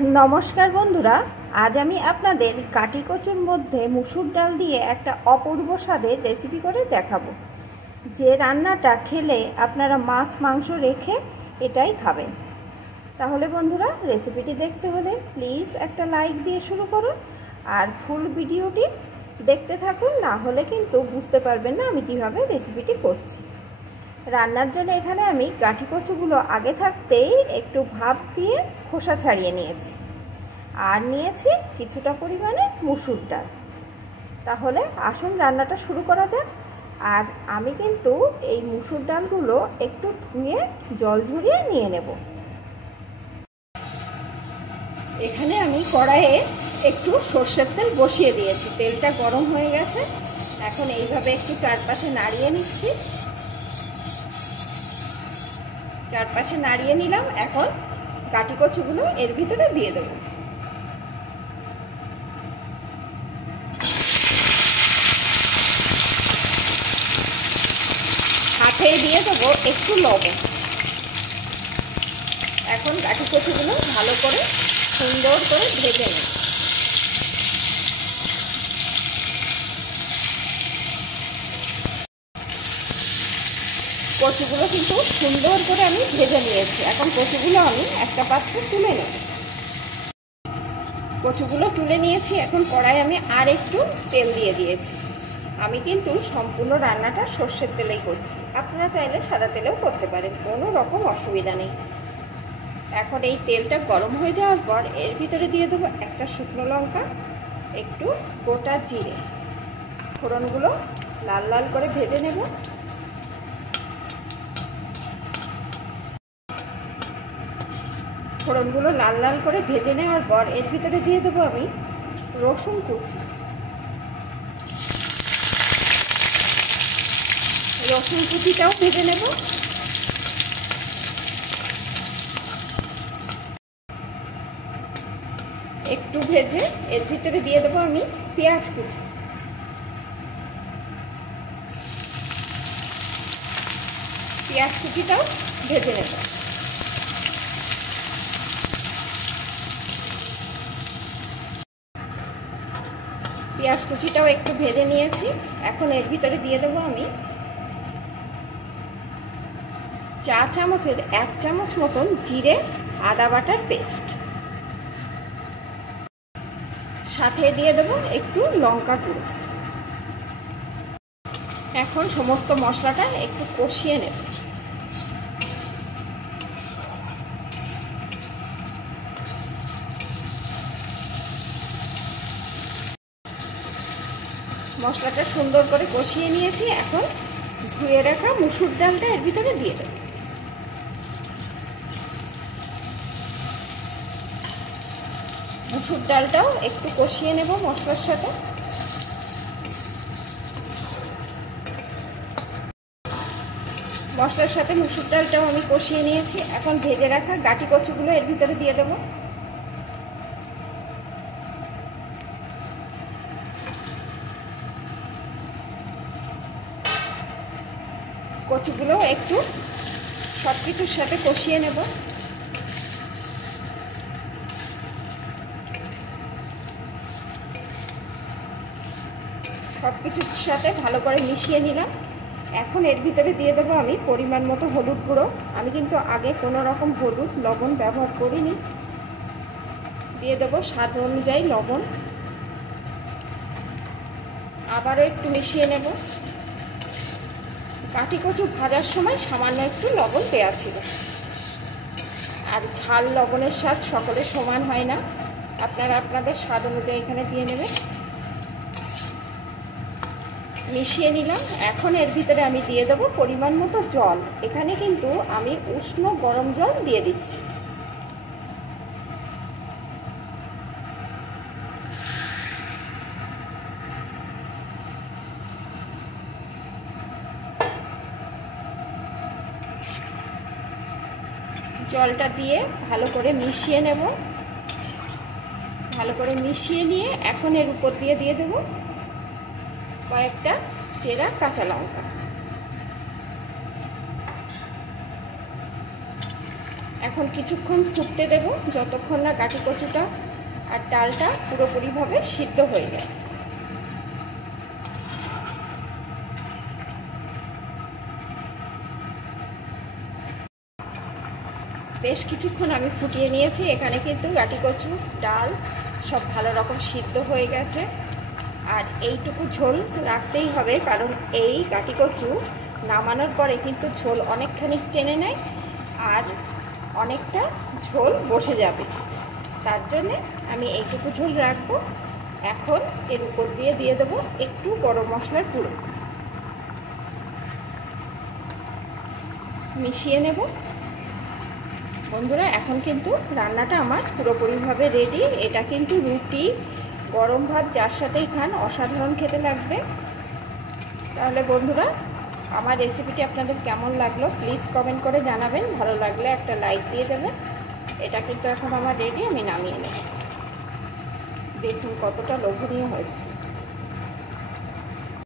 নমস্কার বন্ধুরা, আজ আমি আপনাদের কাটি কচুর মধ্যে মুসুর ডাল দিয়ে একটা অপূর্ব স্বাদের রেসিপি করে দেখাবো। যে রান্নাটা খেলে আপনারা মাছ মাংস রেখে এটাই খাবেন। তাহলে বন্ধুরা, রেসিপিটি দেখতে হলে প্লিজ একটা লাইক দিয়ে শুরু করুন আর ফুল ভিডিওটি দেখতে থাকুন, না হলে কিন্তু বুঝতে পারবেন না আমি কিভাবে রেসিপিটি করছি। রান্নার জন্য এখানে আমি কাঠি কচুগুলো আগে থাকতেই একটু ভাপ দিয়ে খোসা ছাড়িয়ে নিয়েছি আর নিয়েছি কিছুটা পরিমাণে মুসুর ডাল। তাহলে আসুন রান্নাটা শুরু করা যাক। আর আমি কিন্তু এই মুসুর ডালগুলো একটু ধুয়ে জল ঝরিয়ে নিয়ে নেব। এখানে আমি কড়াইয়ে একটু সর্ষের তেল বসিয়ে দিয়েছি, তেলটা গরম হয়ে গেছে। এখন এইভাবে একটু চারপাশে নাড়িয়ে নিচ্ছি। চারপাশে নাড়িয়ে নিলাম। এখন কাটি কচুগুলো এর ভিতরে দিয়ে দেব। সাথে দিয়ে দেবো একটু লবণ। এখন কাটি কচুগুলো ভালো করে সুন্দর করে ভেজে নেব। কচুগুলো কিন্তু সুন্দর করে আমি ভেজে নিয়েছি। এখন কচুগুলো আমি একটা পাত্রে তুলে নেব। কচুগুলো তুলে নিয়েছি। এখন কড়াই আমি আর একটু তেল দিয়ে দিয়েছি। আমি কিন্তু সম্পূর্ণ রান্নাটা সর্ষের তেলেই করছি, আপনারা চাইলে সাদা তেলেও করতে পারেন, কোনো রকম অসুবিধা নেই। এখন এই তেলটা গরম হয়ে যাওয়ার পর এর ভিতরে দিয়ে দেবো একটা শুকনো লঙ্কা, একটু গোটা জিরে। ফোড়নগুলো লাল লাল করে ভেজে নেব। ফোড়নগুলো লাল লাল করে ভেজে নেওয়ার পর এর ভিতরে দিয়ে দেবো আমি রসুন কুচি। রসুন কুচিটাও ভেজে নেব। একটু ভেজে এর ভিতরে দিয়ে দেবো আমি পেঁয়াজ কুচি। পেঁয়াজ কুচিটাও ভেজে নেব। পেঁয়াজ কুচিটাও একটু ভেজে নিয়েছি। এখন এর ভিতরে দিয়ে দেবো আমি চা চামচের 1 চামচ মতন জিরে আদা বাটার পেস্ট। সাথে দিয়ে দেবো একটু লঙ্কা গুঁড়ো। এখন সমস্ত মশলাটা একটু কষিয়ে নেব। মশলাটা সুন্দর করে কষিয়ে নিয়েছি। এখন ধুয়ে রাখা মুসুর ডালটা এর ভিতরে দিয়ে দেব। মুসুর ডালটাও একটু কষিয়ে নেব মশলার সাথে। মশলার সাথে মুসুর ডালটাও আমি কষিয়ে নিয়েছি। এখন ভেজে রাখা কাটি কচুগুলো এর ভিতরে দিয়ে দেব। কচুগুলো একটু সব কিছুর সাথে কষিয়ে নেব। সব কিছুর সাথে ভালো করে মিশিয়ে নিলাম। এখন এর ভিতরে দিয়ে দেবো আমি পরিমাণ মতো হলুদ গুঁড়ো। আমি কিন্তু আগে কোনো রকম হলুদ লবণ ব্যবহার করিনি। দিয়ে দেবো স্বাদ অনুযায়ী লবণ। আবারও একটু মিশিয়ে নেব। কাটি কচু ভাজার সময় সামান্য একটু লবণ দেওয়া ছিল। আর ঝাল লবণের স্বাদ সকলের সমান হয় না, আপনারা আপনাদের স্বাদ অনুযায়ী এখানে দিয়ে নেবেন। মিশিয়ে নিলাম। এখন এর ভিতরে আমি দিয়ে দেবো পরিমাণ মতো জল। এখানে কিন্তু আমি উষ্ণ গরম জল দিয়ে দিচ্ছি। জলটা দিয়ে ভালো করে মিশিয়ে নেব। ভালো করে মিশিয়ে নিয়ে এখন এর উপর দিয়ে দেব কয়েকটা চেরা কাঁচা লঙ্কা। এখন কিছুক্ষণ ফুটতে দেব, যতক্ষণ না কাঠি কচুটা আর ডালটা পুরোপুরিভাবে সিদ্ধ হয়ে যায়। বেশ কিছুক্ষণ আমি ফুটিয়ে নিয়েছি। এখানে কিন্তু কাঠি কচু ডাল সব ভালো রকম সিদ্ধ হয়ে গেছে। আর এইটুকু ঝোল রাখতেই হবে, কারণ এই কাঠি কচু নামানোর পরে কিন্তু ঝোল অনেকখানি টেনে নেয় আর অনেকটা ঝোল বসে যাবে। তার জন্যে আমি এইটুকু ঝোল রাখবো। এখন এর উপর দিয়ে দেবো একটু গরম মশলার গুঁড়ো, মিশিয়ে নেব। বন্ধুরা, এখন কিন্তু রান্নাটা আমার পুরোপুরিভাবে রেডি। এটা কিন্তু রুটি, গরম ভাত যার সাথেই খান অসাধারণ খেতে লাগবে। তাহলে বন্ধুরা, আমার রেসিপিটি আপনাদের কেমন লাগলো প্লিজ কমেন্ট করে জানাবেন। ভালো লাগলে একটা লাইক দিয়ে দেবেন। এটা কিন্তু এখন আমার রেডি, আমি নামিয়ে নেব। দেখুন কতটা লোভনীয় হয়েছে।